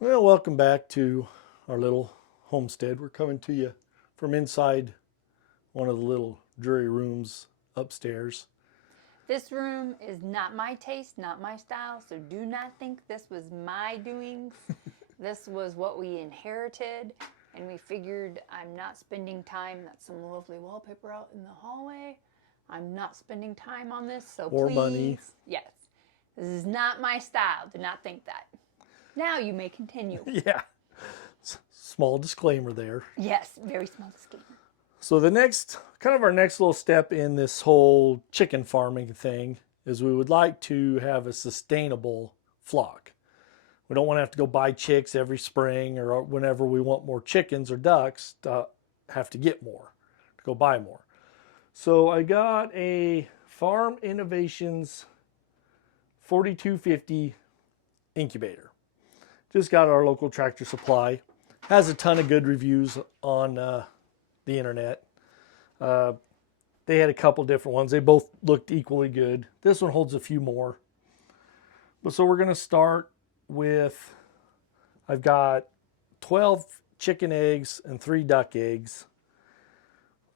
Well, welcome back to our little homestead. We're coming to you from inside one of the little jury rooms upstairs. This room is not my taste, not my style, so do not think this was my doings. This was what we inherited, and we figured I'm not spending time. That's some lovely wallpaper out in the hallway. I'm not spending time on this, so Or please, money. yes, this is not my style. Do not think that. Now you may continue. Yeah, small disclaimer there. Yes, very small disclaimer. So the next, our next little step in this whole chicken farming thing is we would like to have a sustainable flock. We don't want to have to go buy chicks every spring or whenever we want more chickens or ducks to have to get more, to go buy more. So I got a Farm Innovations 4250 incubator. Just got our local Tractor Supply. Has a ton of good reviews on the internet. They had a couple different ones. They both looked equally good. This one holds a few more. But so we're going to start with, I've got 12 chicken eggs and 3 duck eggs.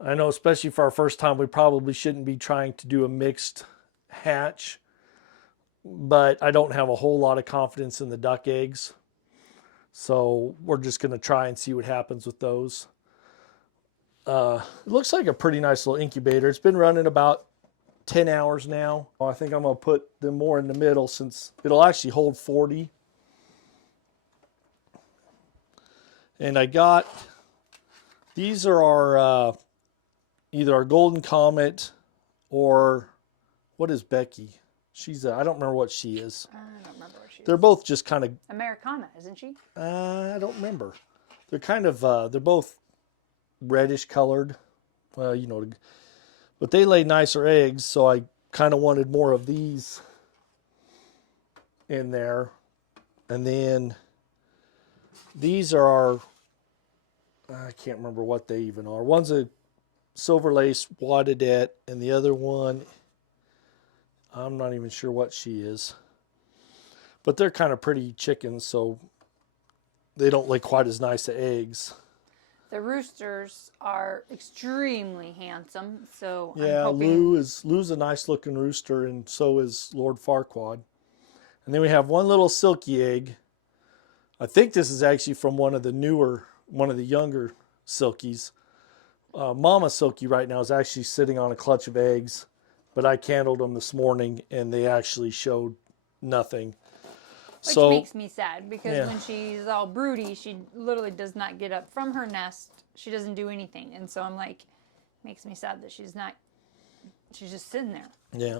I know, especially for our first time, we probably shouldn't be trying to do a mixed hatch, but I don't have a whole lot of confidence in the duck eggs. So we're just going to try and see what happens with those. It looks like a pretty nice little incubator. It's been running about 10 hours now. I think I'm going to put them more in the middle since it'll actually hold 40. And I got, these are our, either our Golden Comet or, what is Becky? She's, I don't remember what she is. I don't remember what she is. They're both just kind of, Americana, isn't she? I don't remember. They're kind of, they're both reddish colored. Well, but they lay nicer eggs, so I kind of wanted more of these in there. And then these are our, I can't remember what they even are. One's a silver lace waddedette, and the other one, I'm not even sure what she is. But they're kind of pretty chickens, so they don't lay quite as nice of eggs. The roosters are extremely handsome, so Yeah, I'm hoping... Lou's a nice looking rooster, and so is Lord Farquaad. And then we have one little silky egg. I think this is actually from one of the younger silkies. Mama Silky right now is actually sitting on a clutch of eggs, but I candled them this morning, and they actually showed nothing. Which So makes me sad because yeah. when she's all broody, she literally does not get up from her nest. She doesn't do anything. And so I'm like, makes me sad that she's just sitting there. Yeah.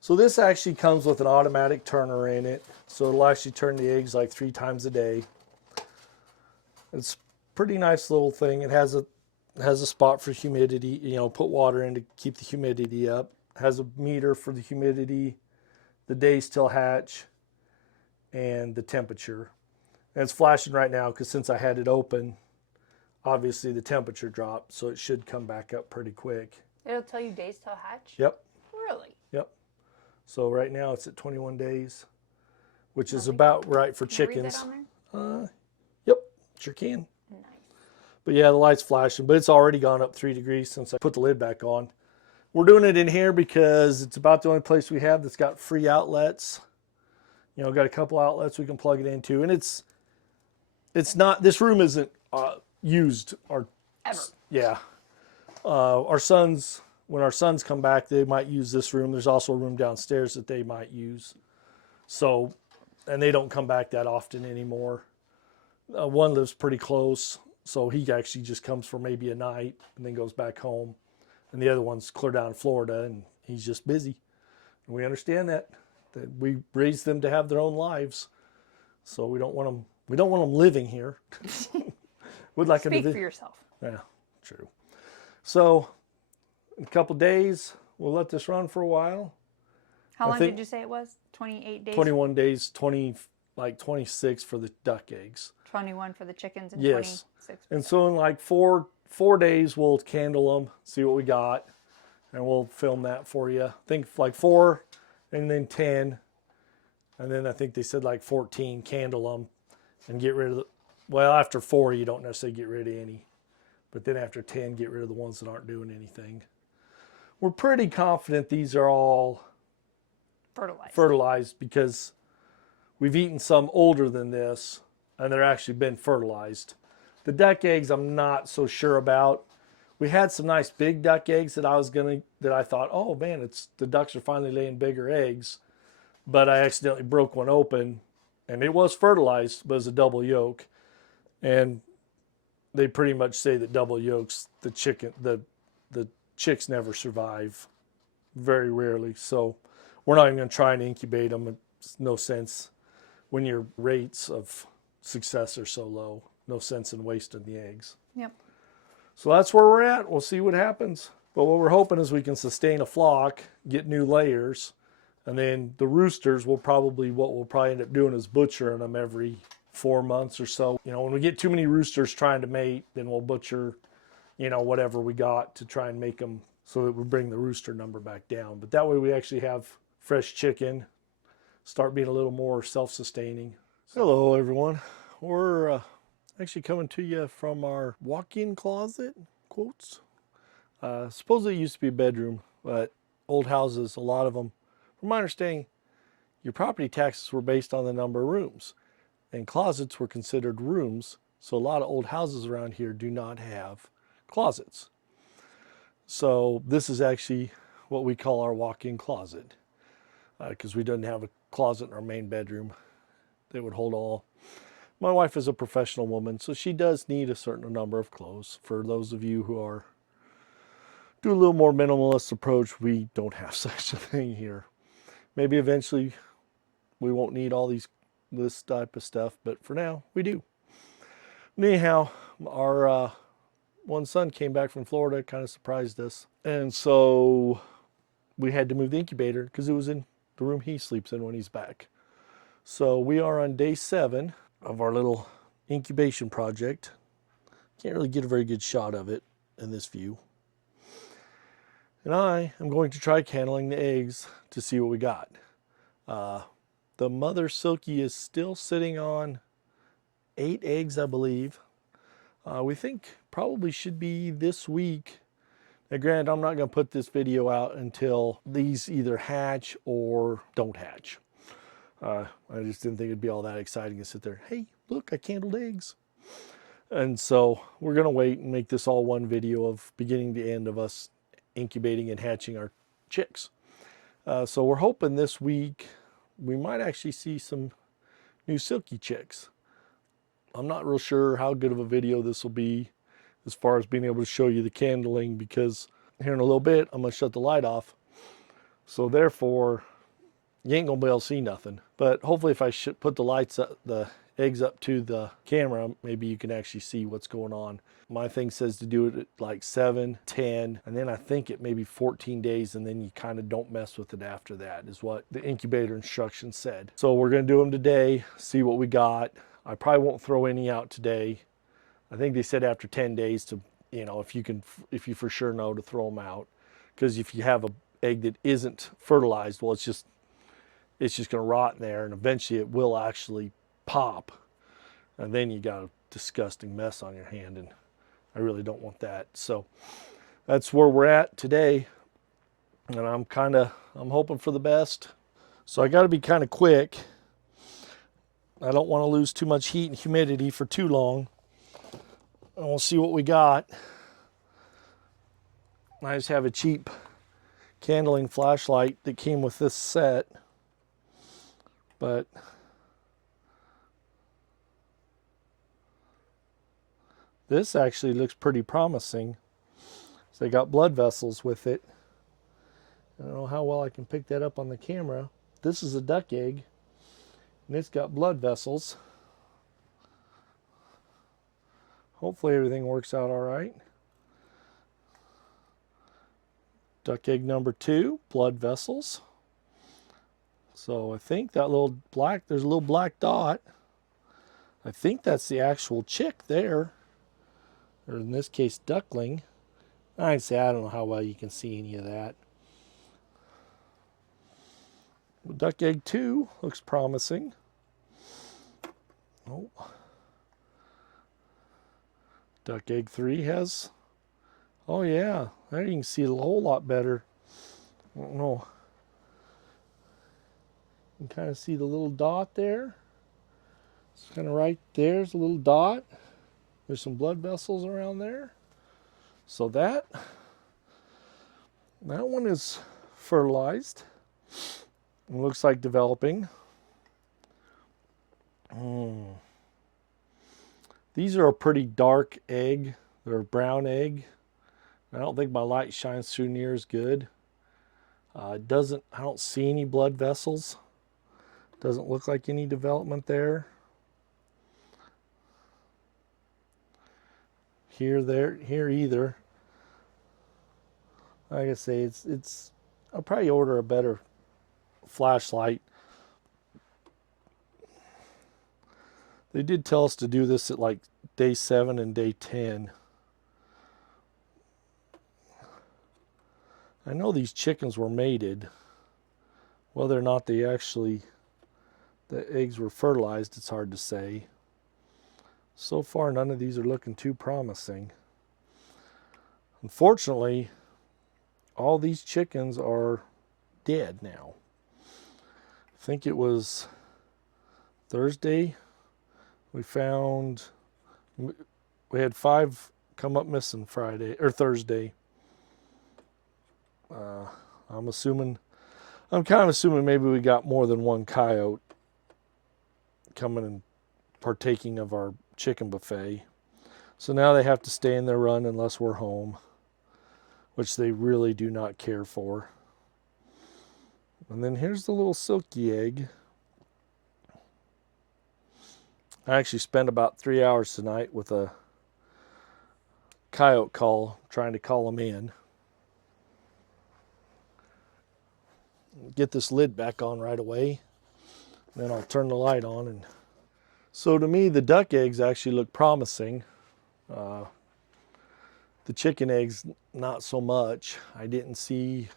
So this actually comes with an automatic turner in it. So it'll actually turn the eggs like 3 times a day. It's a pretty nice little thing. It has a spot for humidity, put water in to keep the humidity up. It has a meter for the humidity, the days till hatch, and the temperature. And it's flashing right now because since I had it open, obviously the temperature dropped, so it should come back up pretty quick. It'll tell you days till hatch? Yep. Really? Yep. So right now it's at 21 days, which is about right for chickens. Can I read that on there? Yep, sure can. Nice. But yeah, the light's flashing, but it's already gone up 3 degrees since I put the lid back on. We're doing it in here because it's about the only place we have that's got free outlets. Got a couple outlets we can plug it into, and it's not, this room isn't used. Ever. Yeah. When our sons come back, they might use this room. There's also a room downstairs that they might use. So, and they don't come back that often anymore. One lives pretty close, so he actually just comes for maybe a night and then goes back home. And the other one's clear down in Florida, and he's just busy. And we understand that we raised them to have their own lives, so we don't want them living here. We'd like Speak for yourself. Yeah, true. So in a couple days, we'll let this run for a while. How long did you say it was? 28 days? 21 days, 26 for the duck eggs. 21 for the chickens and Yes. 26. And so in like four days, we'll candle them, see what we got, and we'll film that for you. I think like 4 and then 10, and then I think they said like 14, candle them. and get rid of the, well, after 4, you don't necessarily get rid of any. But then after 10, get rid of the ones that aren't doing anything. We're pretty confident these are all fertilized because we've eaten some older than this, and they're actually been fertilized. The duck eggs I'm not so sure about. We had some nice big duck eggs that I thought, oh man, the ducks are finally laying bigger eggs. But I accidentally broke one open, and it was fertilized, but it was a double yolk. And they pretty much say that double yolks, the chicks never survive, very rarely. So we're not even going to try and incubate them. It's no sense when your rates of success are so low. No sense in wasting the eggs. Yep. So that's where we're at. We'll see what happens. But what we're hoping is we can sustain a flock, get new layers, and then the roosters what we'll probably end up doing is butchering them every 4 months or so. You know, when we get too many roosters trying to mate, then we'll butcher, whatever we got to try and make them so that we bring the rooster number back down. But that way we actually have fresh chicken, start being a little more self-sustaining. Hello, everyone. We're actually coming to you from our walk-in closet, quotes. Supposedly it used to be a bedroom, but old houses, a lot of them, from my understanding, your property taxes were based on the number of rooms. And closets were considered rooms, so a lot of old houses around here do not have closets. So this is actually what we call our walk-in closet, because we didn't have a closet in our main bedroom that would hold all. My wife is a professional woman, so she does need a certain number of clothes. For those of you who do a little more minimalist approach, we don't have such a thing here. Maybe eventually we won't need all this type of stuff, but for now we do. Anyhow, our one son came back from Florida, kind of surprised us, and so we had to move the incubator because it was in the room he sleeps in when he's back. So we are on day 7 of our little incubation project. Can't really get a very good shot of it in this view. And I am going to try candling the eggs to see what we got. The mother Silky is still sitting on 8 eggs, I believe. We think probably should be this week. Now granted, I'm not going to put this video out until these either hatch or don't hatch. I just didn't think it'd be all that exciting to sit there. Hey, look, I candled eggs. And so we're going to wait and make this all one video of beginning to end of us incubating and hatching our chicks. So we're hoping this week we might actually see some new Silky chicks. I'm not real sure how good of a video this will be as far as being able to show you the candling, because here in a little bit I'm going to shut the light off. So therefore, you ain't going to be able to see nothing. But hopefully if I put the eggs up to the camera, maybe you can actually see what's going on. My thing says to do it at like 7, 10, and then I think it may be 14 days, and then you kind of don't mess with it after that, is what the incubator instructions said. So we're going to do them today, see what we got. I probably won't throw any out today. I think they said after 10 days to, if you for sure know, to throw them out. Because if you have an egg that isn't fertilized, well, it's just going to rot in there, and eventually it will actually pop. And then you got a disgusting mess on your hand, and I really don't want that. So that's where we're at today. And I'm hoping for the best. So I got to be kind of quick. I don't want to lose too much heat and humidity for too long. And we'll see what we got. I just have a cheap candling flashlight that came with this set. But this actually looks pretty promising. So they got blood vessels with it. I don't know how well I can pick that up on the camera. This is a duck egg, and it's got blood vessels. Hopefully everything works out all right. Duck egg number 2, blood vessels. So I think that there's a little black dot. I think that's the actual chick there. Or in this case, duckling. I'd say I don't know how well you can see any of that. Duck egg 2 looks promising. Oh. Duck egg 3 has, oh yeah, there you can see it a whole lot better. I don't know. You can kind of see the little dot there. It's kind of right there's a little dot. There's some blood vessels around there. So that one is fertilized. It looks like developing. These are a pretty dark egg. They're a brown egg. I don't think my light shines through near as good. I don't see any blood vessels. Doesn't look like any development there. Here either. Like I say, I'll probably order a better flashlight. They did tell us to do this at like day 7 and day 10. I know these chickens were mated. Whether or not the eggs were fertilized, it's hard to say. So far, none of these are looking too promising. Unfortunately, all these chickens are dead now. I think it was Thursday. We had 5 come up missing Thursday. I'm kind of assuming maybe we got more than one coyote coming and partaking of our chicken buffet. So now they have to stay in their run unless we're home, which they really do not care for. And then here's the little silky egg. I actually spent about 3 hours tonight with a coyote call, trying to call them in. Get this lid back on right away. Then I'll turn the light on. And so to me, the duck eggs actually look promising. The chicken eggs, not so much. I didn't see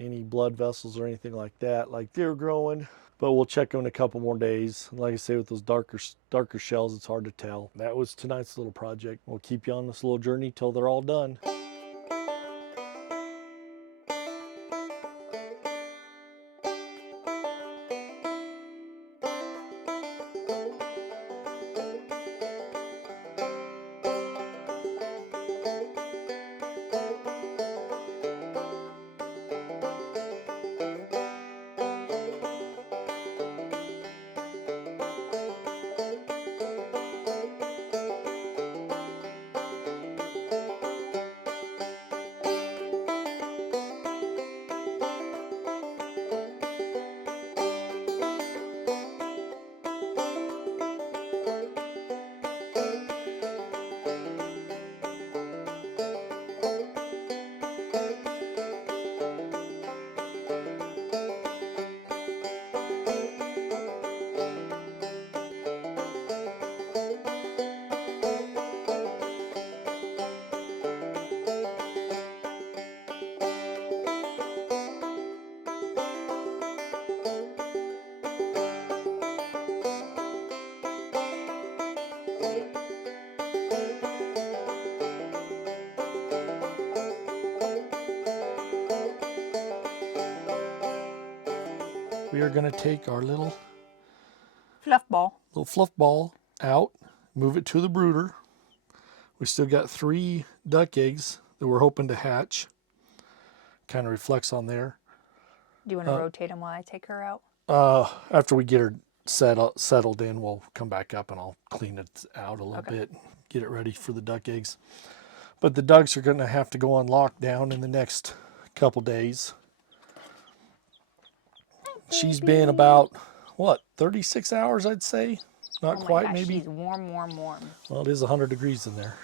any blood vessels or anything like that, like they're growing. But we'll check them in a couple more days. Like I say, with those darker shells, it's hard to tell. That was tonight's little project. We'll keep you on this little journey till they're all done. We are going to take our little fluff ball out, move it to the brooder. We still got 3 duck eggs that we're hoping to hatch. Kind of reflects on there. Do you want to rotate them while I take her out? After we get her settled in, we'll come back up and I'll clean it out a little bit, get it ready for the duck eggs. But the ducks are going to have to go on lockdown in the next couple days. She's been about, 36 hours, I'd say? Not quite, gosh, maybe. She's warm. Well, it is 100 degrees in there.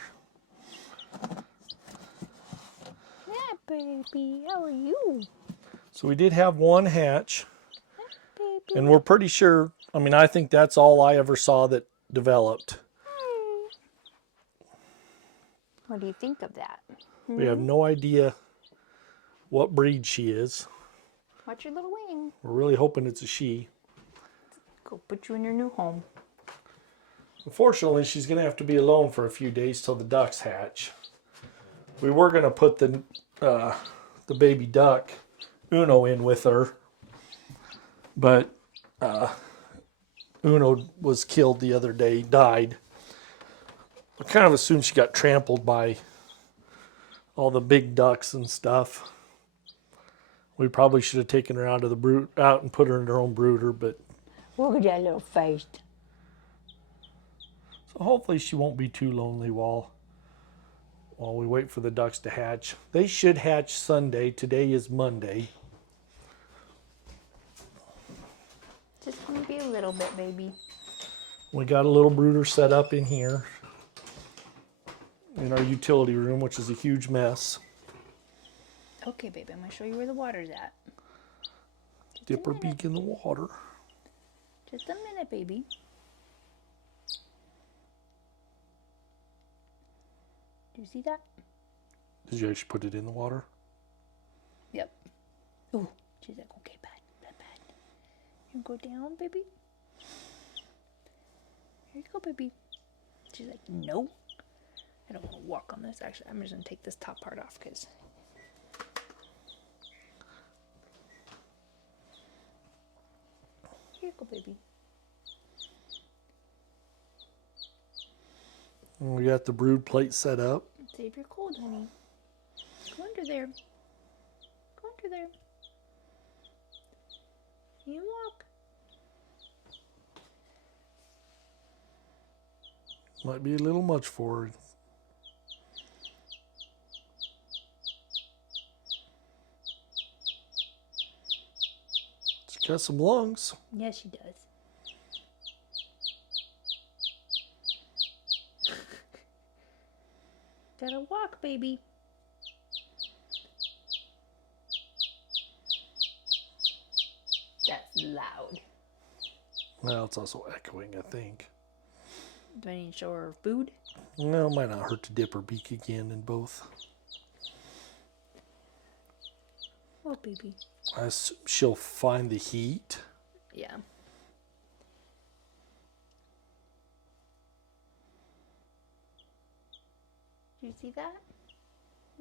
Yeah, baby, how are you? So we did have one hatch, Baby. and we're pretty sure, I think that's all I ever saw that developed. What do you think of that? We have no idea what breed she is. Watch your little wing. We're really hoping it's a she. Go put you in your new home. Unfortunately, she's going to have to be alone for a few days till the ducks hatch. We were going to put the baby duck, Uno, in with her, but Uno was killed the other day, died. I kind of assumed she got trampled by all the big ducks and stuff. We probably should have taken her out of the out and put her in her own brooder, but Look at that little face. so hopefully she won't be too lonely while we wait for the ducks to hatch. They should hatch Sunday. Today is Monday. Just gonna be a little bit, baby. We got a little brooder set up in here in our utility room, which is a huge mess. Okay, baby, I'm gonna show you where the water's at. Dip her beak in the water. Just a minute, baby. Do you see that? Did you actually put it in the water? Yep. Ooh, she's like, okay, bad. You go down, baby. Here you go, baby. She's like, no. I don't want to walk on this. Actually, I'm just going to take this top part off because... Here you go, baby. And we got the brood plate set up. Save your cold, honey. Go under there. Go under there. You walk. Might be a little much for her. She's got some lungs. Yes, she does. Gotta walk, baby. That's loud. Well, it's also echoing, I think. Do I need to show her food? Well, it might not hurt to dip her beak again in both. Oh, baby. I assume she'll find the heat. Yeah. Do you see that?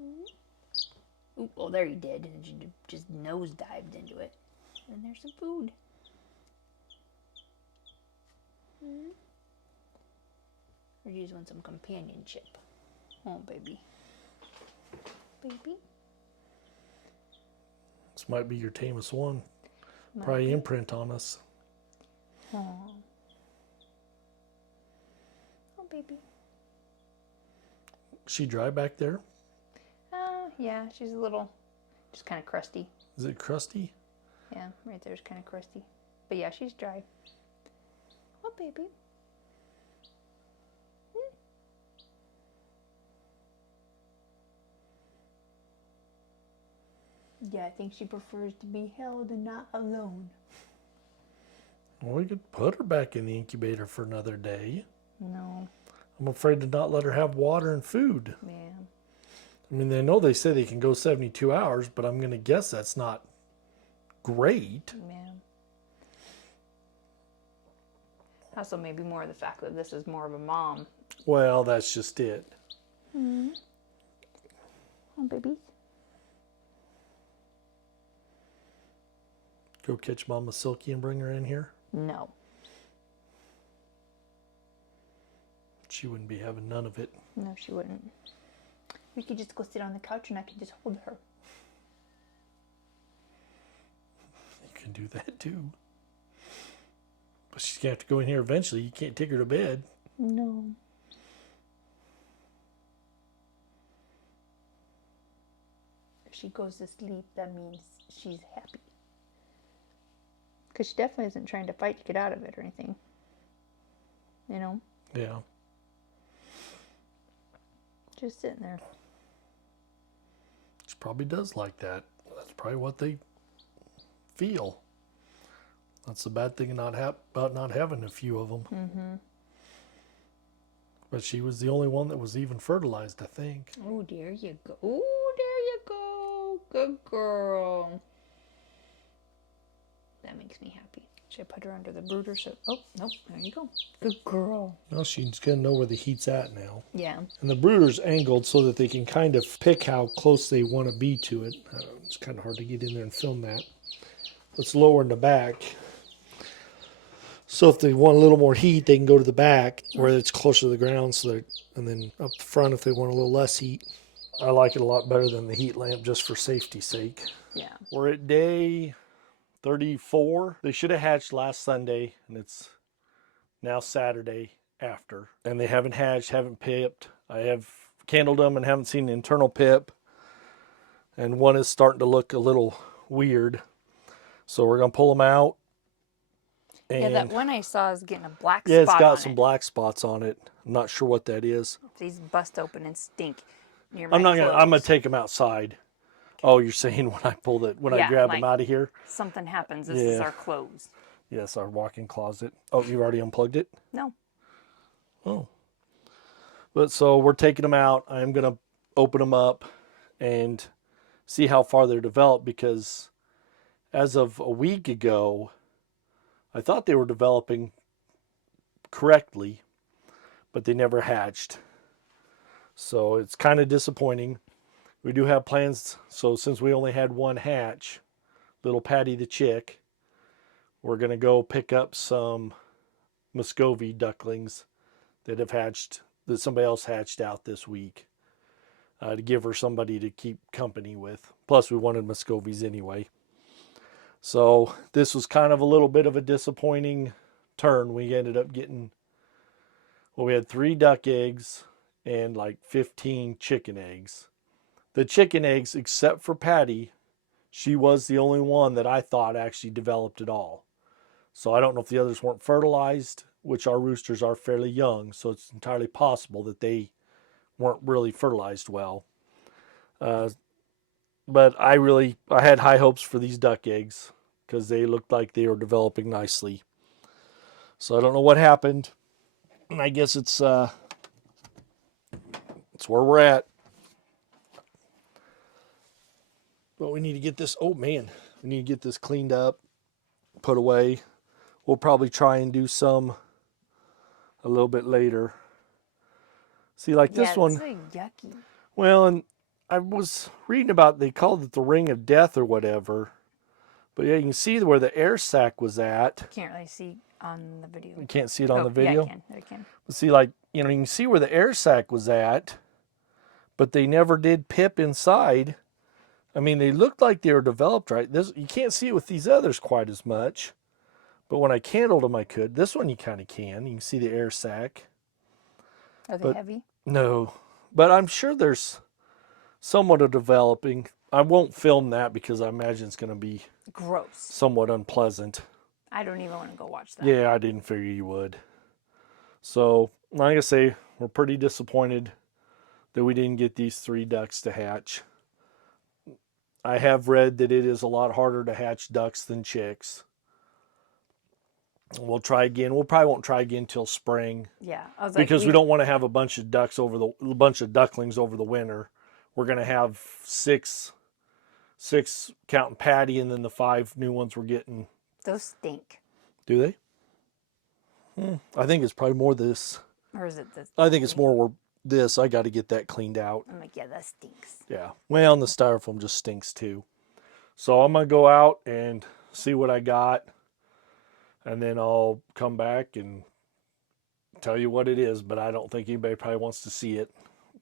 Mm-hmm. Ooh, oh, there you did. And you just nose dived into it. And there's some food. Mm-hmm. Or you just want some companionship. Oh, baby. Baby. This might be your tamest one. Might Probably be. imprint on us. Oh. Oh, baby. She dry back there? Yeah, she's a little, just kind of crusty. Is it crusty? Yeah, right there's kind of crusty. But yeah, she's dry. Oh, baby. Yeah, I think she prefers to be held and not alone. Well, we could put her back in the incubator for another day. No. I'm afraid to not let her have water and food. Yeah. I mean, they say they can go 72 hours, but I'm going to guess that's not great. Yeah. Also, maybe more the fact that this is more of a mom. Well, that's just it. Mm-hmm. Oh, baby. Go catch Mama Silky and bring her in here. No. She wouldn't be having none of it. No, she wouldn't. We could just go sit on the couch and I could just hold her. You can do that too. But she's going to have to go in here eventually. You can't take her to bed. No. If she goes to sleep, that means she's happy. Because she definitely isn't trying to fight to get out of it or anything. You know? Yeah. Just sitting there. She probably does like that. That's probably what they feel. That's the bad thing about not having a few of them. Mm-hmm. But she was the only one that was even fertilized, I think. Oh, there you go. Oh, there you go. Good girl. That makes me happy. Should I put her under the brooder? Oh, nope, there you go. Good girl. Well, she's going to know where the heat's at now. Yeah. And the brooder's angled so that they can kind of pick how close they want to be to it. It's kind of hard to get in there and film that. Let's lower in the back. So if they want a little more heat, they can go to the back where it's closer to the ground. And then up the front if they want a little less heat. I like it a lot better than the heat lamp just for safety's sake. Yeah. We're at day 34. They should have hatched last Sunday, and it's now Saturday after. And they haven't hatched, haven't pipped. I have candled them and haven't seen the internal pip. And one is starting to look a little weird. So we're going to pull them out. Yeah, that one I saw is getting a black spot. Yeah, it's got on some it. black spots on it. I'm not sure what that is. These bust open and stink. Near I'm my gonna clothes. take them outside. Oh, you're saying when I pull it, when I grab them out of here? Something happens. This is our clothes. Yes, our walk-in closet. Oh, you've already unplugged it? No. Oh. But so we're taking them out. I'm gonna open them up and see how far they're developed, because as of a week ago, I thought they were developing correctly, but they never hatched. So it's kind of disappointing. We do have plans. So since we only had one hatch, little Patty the chick, we're going to go pick up some Muscovy ducklings that have hatched, that somebody else hatched out this week, to give her somebody to keep company with. Plus we wanted Muscovies anyway. So this was kind of a little bit of a disappointing turn. We ended up getting, well, we had 3 duck eggs and like 15 chicken eggs. The chicken eggs, except for Patty, she was the only one that I thought actually developed at all. So I don't know if the others weren't fertilized, which our roosters are fairly young, so it's entirely possible that they weren't really fertilized well. But I had high hopes for these duck eggs because they looked like they were developing nicely. So I don't know what happened. And I guess it's where we're at. But we need to get this, we need to get this cleaned up, put away. We'll probably try and do some a little bit later. See, like this one. Yeah, it's yucky. Well, and I was reading about, they called it the ring of death or whatever. But yeah, you can see where the air sac was at. Can't really see on the video. You can't see it on the video? Yeah, I can. There I can. But see, like, you can see where the air sac was at, but they never did pip inside. I mean, they looked like they were developed right. You can't see it with these others quite as much. But when I candled them, I could. This one you kind of can. You can see the air sac. Are they heavy? No. But I'm sure there's somewhat of developing. I won't film that because I imagine it's going to be gross, somewhat unpleasant. I don't even want to go watch that. Yeah, I didn't figure you would. So, like I say, we're pretty disappointed that we didn't get these 3 ducks to hatch. I have read that it is a lot harder to hatch ducks than chicks. We'll try again. We'll probably won't try again till spring. Yeah, I was because we don't want to have a bunch of ducklings over the winter. We're going to have six counting Patty, and then the 5 new ones we're getting. Those stink. Do they? I think it's probably more this. Or is it this? I think it's more this. I got to get that cleaned out. I'm like, yeah, that stinks. Yeah. Well, and the styrofoam just stinks too. So I'm going to go out and see what I got. And then I'll come back and tell you what it is. But I don't think anybody probably wants to see it.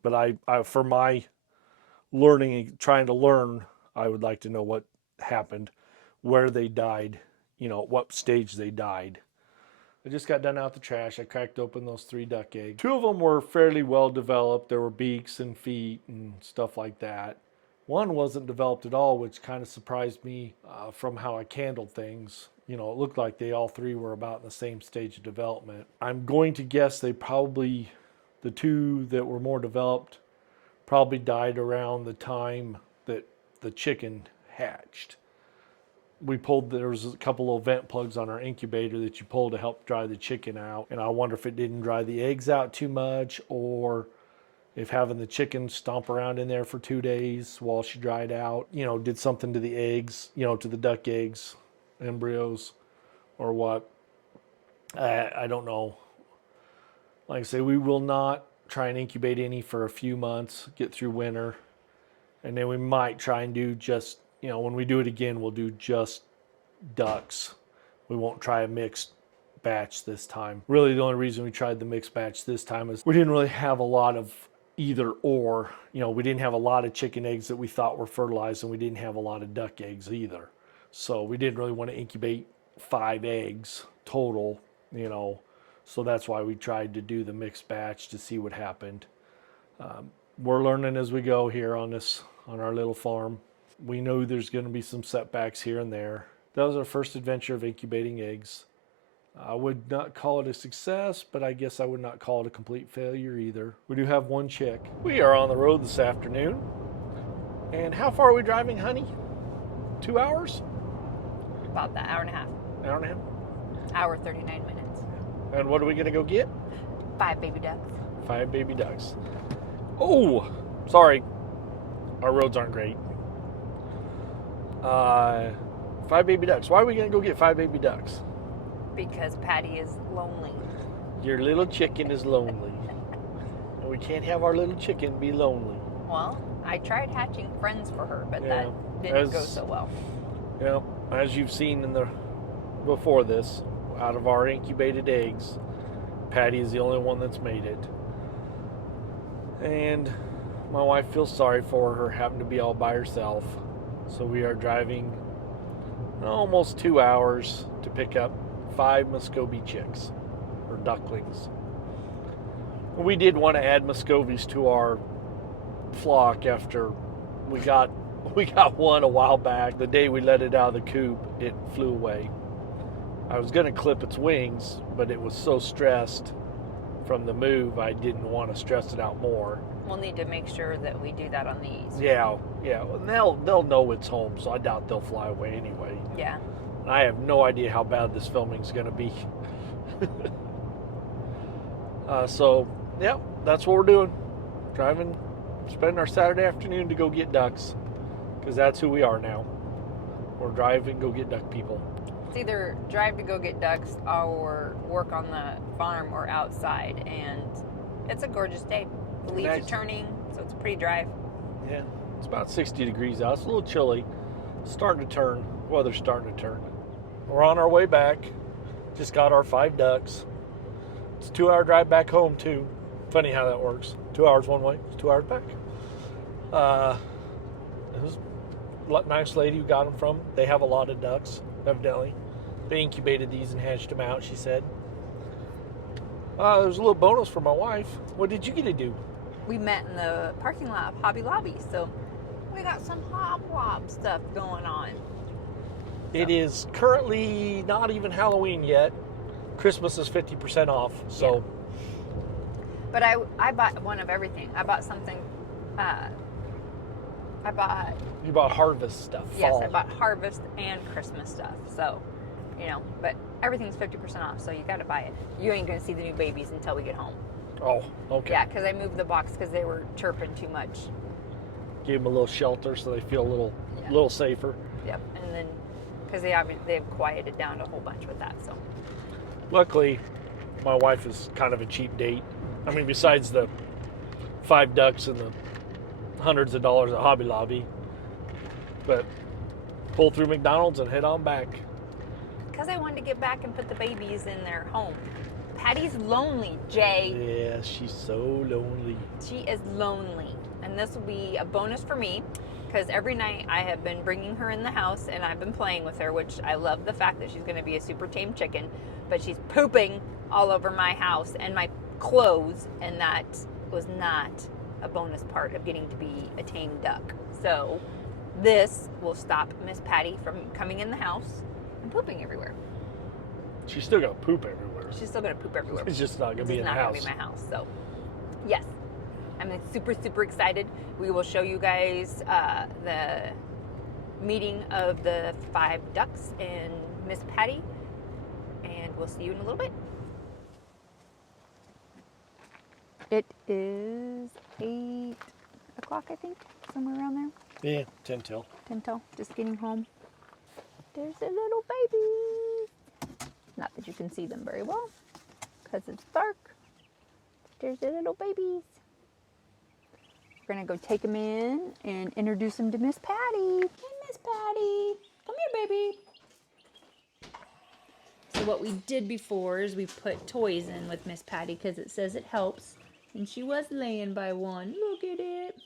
But I for my learning and trying to learn, I would like to know what happened, where they died, what stage they died. I just got done out the trash. I cracked open those 3 duck eggs. 2 of them were fairly well developed. There were beaks and feet and stuff like that. One wasn't developed at all, which kind of surprised me from how I candled things. It looked like they all 3 were about in the same stage of development. I'm going to guess the 2 that were more developed probably died around the time that the chicken hatched. There was a couple of vent plugs on our incubator that you pull to help dry the chicken out. And I wonder if it didn't dry the eggs out too much, or if having the chicken stomp around in there for 2 days while she dried out, did something to the eggs, to the duck eggs, embryos, or what. I don't know. Like I say, we will not try and incubate any for a few months, get through winter, and then we might try and do just, when we do it again, we'll do just ducks. We won't try a mixed batch this time. Really, the only reason we tried the mixed batch this time is we didn't really have a lot of either or. We didn't have a lot of chicken eggs that we thought were fertilized, and we didn't have a lot of duck eggs either. So we didn't really want to incubate 5 eggs total, so that's why we tried to do the mixed batch to see what happened. We're learning as we go here on our little farm. We know there's going to be some setbacks here and there. That was our first adventure of incubating eggs. I would not call it a success, but I guess I would not call it a complete failure either. We do have 1 chick. We are on the road this afternoon. And how far are we driving, honey? 2 hours? About the hour and a half. Hour and a half? Hour 39 minutes. And what are we going to go get? 5 baby ducks. 5 baby ducks. Oh, sorry. Our roads aren't great. 5 baby ducks. Why are we going to go get 5 baby ducks? Because Patty is lonely. Your little chicken is lonely. And we can't have our little chicken be lonely. Well, I tried hatching friends for her, but that didn't go so well. As you've seen before this, out of our incubated eggs, Patty is the only one that's made it. And my wife feels sorry for her having to be all by herself. So we are driving almost 2 hours to pick up 5 Muscovy chicks, or ducklings. We did want to add Muscovies to our flock after we got one a while back. The day we let it out of the coop, it flew away. I was going to clip its wings, but it was so stressed from the move, I didn't want to stress it out more. We'll need to make sure that we do that on these. Yeah. And they'll know it's home, so I doubt they'll fly away anyway. Yeah. I have no idea how bad this filming's going to be. That's what we're doing. Driving, spending our Saturday afternoon to go get ducks, because that's who we are now. We're driving, go get duck people. It's either drive to go get ducks or work on the farm or outside, and it's a gorgeous day. The leaves are turning, so it's a pretty drive. Yeah, it's about 60 degrees out. It's a little chilly. Starting to turn. Weather's starting to turn. We're on our way back. Just got our 5 ducks. It's a 2-hour drive back home, too. Funny how that works. 2 hours one way, it's 2 hours back. It was a nice lady who got them from. They have a lot of ducks, evidently. They incubated these and hatched them out, she said. There's a little bonus for my wife. What did you get to do? We met in the parking lot of Hobby Lobby, so we got some hoblob stuff going on. It is currently not even Halloween yet. Christmas is 50% off, so. Yeah. But I bought one of everything. I bought something. You bought harvest stuff. Yes, fall. I bought harvest and Christmas stuff. So, but everything's 50% off, so you got to buy it. You ain't gonna see the new babies until we get home. Oh, okay. Yeah, because I moved the box because they were chirping too much. Gave them a little shelter so they feel a little safer. Yep, and then because they've quieted down a whole bunch with that. So luckily, my wife is kind of a cheap date. I mean, besides the 5 ducks and the hundreds of dollars at Hobby Lobby, but pull through McDonald's and head on back. Because I wanted to get back and put the babies in their home. Patty's lonely, Jay. Yeah, she's so lonely. She is lonely. And this will be a bonus for me, because every night I have been bringing her in the house and I've been playing with her, which I love the fact that she's going to be a super tame chicken, but she's pooping all over my house and my clothes, and that was not a bonus part of getting to be a tame duck. So this will stop Miss Patty from coming in the house and pooping everywhere. She's still going to poop everywhere. She's still going to poop everywhere. It's just not going to be in the house. It's not going to be my house. So, yes. I'm super, super excited. We will show you guys the meeting of the 5 ducks and Miss Patty. And we'll see you in a little bit. It is 8 o'clock, I think. Somewhere around there. Yeah, 10 till. 10 till. Just getting home. There's a little baby. Not that you can see them very well because it's dark. There's the little babies. We're going to go take them in and introduce them to Miss Patty. Hey, Miss Patty. Come here, baby. So what we did before is we put toys in with Miss Patty because it says it helps. And she was laying by one. Look at it.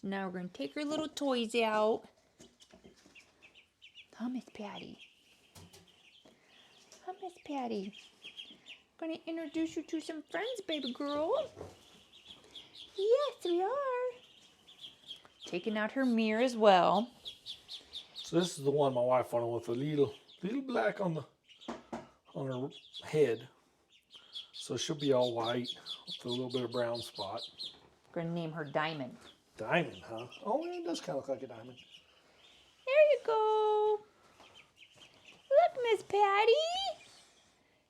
So now we're going to take her little toys out. Huh, Miss Patty? Huh, Miss Patty? I'm going to introduce you to some friends, baby girl. Yes, we are. Taking out her mirror as well. So this is the one my wife wanted with a little black on her head. So she'll be all white with a little bit of brown spot. We're going to name her Diamond. Diamond, huh? Oh, yeah, it does kind of look like a diamond. There you go. Look, Miss Patty.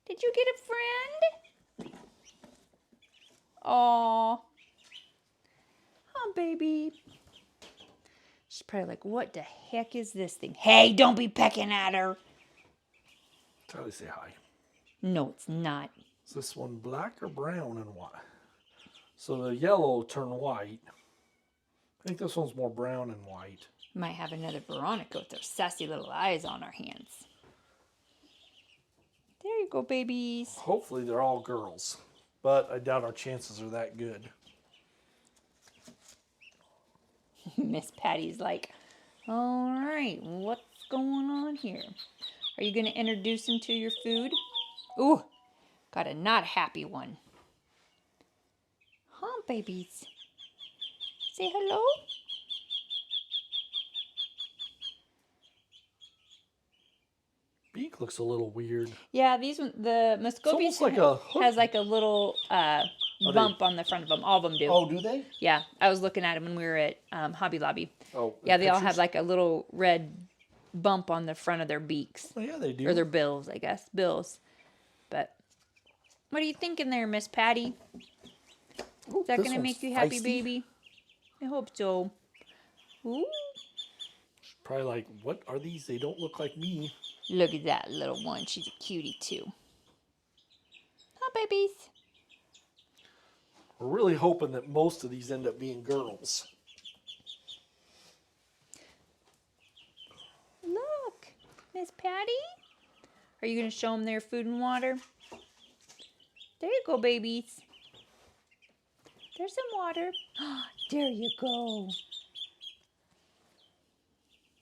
Did you get a friend? Aw. Oh, baby. She's probably like, what the heck is this thing? Hey, don't be pecking at her. Try to say hi. No, it's not. Is this one black or brown and white? So the yellow will turn white. I think this one's more brown and white. Might have another Veronica with her sassy little eyes on her hands. There you go, babies. Hopefully they're all girls, but I doubt our chances are that good. Miss Patty's like, all right, what's going on here? Are you going to introduce him to your food? Ooh, got a not happy one. Huh, babies? Say hello. Beak looks a little weird. Yeah, these one, the Muscovies like a hook. has like a little bump on the front of them. All of them do. Oh, do they? Yeah, I was looking at them when we were at Hobby Lobby. Oh, yeah, they all pictures? have like a little red bump on the front of their beaks. Oh, yeah, they do. Or their bills, I guess. Bills. But what are you thinking there, Miss Patty? Ooh, Is that this going to one's make you happy, feisty. baby? I hope so. Ooh. Probably like, what are these? They don't look like me. Look at that little one. She's a cutie, too. Oh, babies. We're really hoping that most of these end up being girls. Look, Miss Patty. Are you going to show them their food and water? There you go, babies. There's some water. There you go.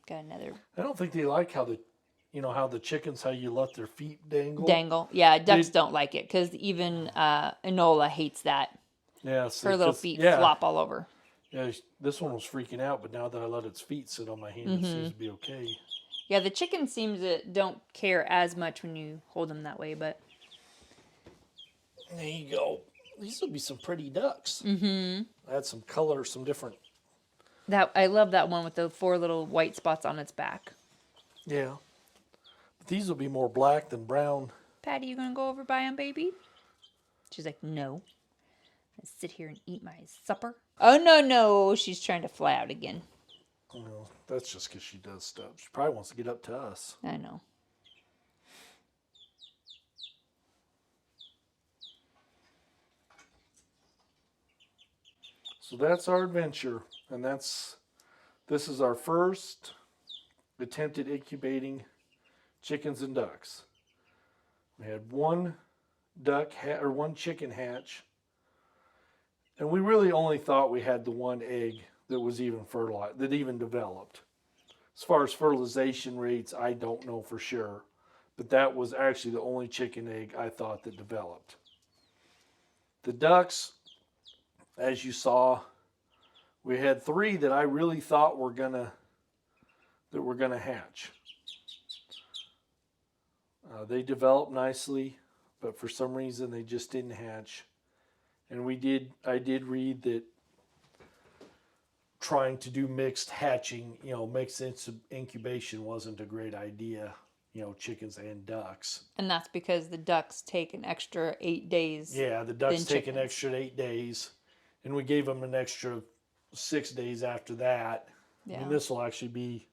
Got another. I don't think they like how how the chickens, how you let their feet dangle. Dangle. Yeah, ducks don't like it because even Enola hates that. Yeah, Her little feet flop all over. Yeah, this one was freaking out, but now that I let its feet sit on my hand, it seems to be okay. Yeah, the chickens seems to don't care as much when you hold them that way, but. There you go. These would be some pretty ducks. Mm-hmm. Add some color, some different. I love that one with the 4 little white spots on its back. Yeah. But these will be more black than brown. Patty, you gonna go over by him, baby? She's like, no. I sit here and eat my supper. Oh, no. She's trying to fly out again. Well, that's just because she does stuff. She probably wants to get up to us. I know. So that's our adventure. And this is our first attempt at incubating chickens and ducks. We had one one chicken hatch. And we really only thought we had the one egg that was even fertilized, that even developed. As far as fertilization rates, I don't know for sure. But that was actually the only chicken egg I thought that developed. The ducks, as you saw, we had 3 that I really thought were gonna hatch. They developed nicely, but for some reason they just didn't hatch. And I did read that trying to do mixed hatching, mixed incubation wasn't a great idea, chickens and ducks. And that's because the ducks take an extra 8 days. Yeah, the ducks take chickens. an extra 8 days. And we gave them an extra 6 days after that. Yeah. And this will actually be,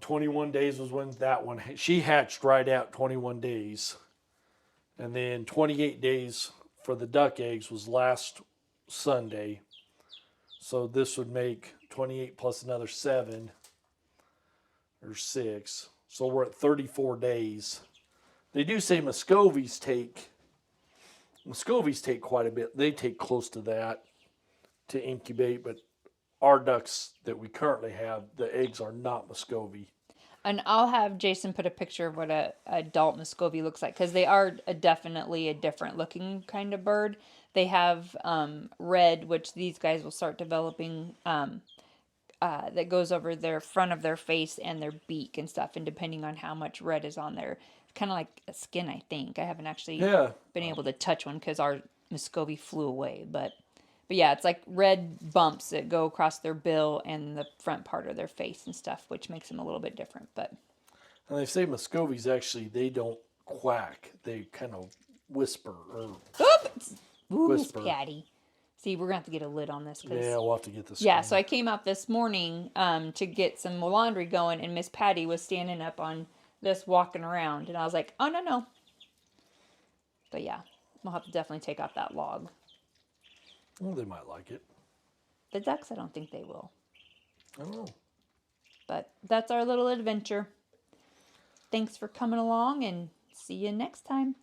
21 days was when that one, she hatched right out 21 days. And then 28 days for the duck eggs was last Sunday. So this would make 28 plus another 7 or 6. So we're at 34 days. They do say Muscovies take quite a bit. They take close to that to incubate, but our ducks that we currently have, the eggs are not Muscovy. And I'll have Jason put a picture of what a adult Muscovy looks like, because they are definitely a different looking kind of bird. They have red, which these guys will start developing, that goes over their front of their face and their beak and stuff. And depending on how much red is on there, kind of like a skin, I think. I haven't actually been able to touch one because our Muscovy flew away. But yeah, it's like red bumps that go across their bill and the front part of their face and stuff, which makes them a little bit different. But And they say Muscovies actually, they don't quack. They kind of whisper or Miss Patty. See, we're gonna have to get a lid on this. Yeah, we'll have to get this. Yeah, so I came out this morning to get some laundry going, and Miss Patty was standing up on this walking around, and I was like, oh no. But yeah, we'll have to definitely take out that log. Well, they might like it. The ducks, I don't think they will. I don't know. But that's our little adventure. Thanks for coming along, and see you next time.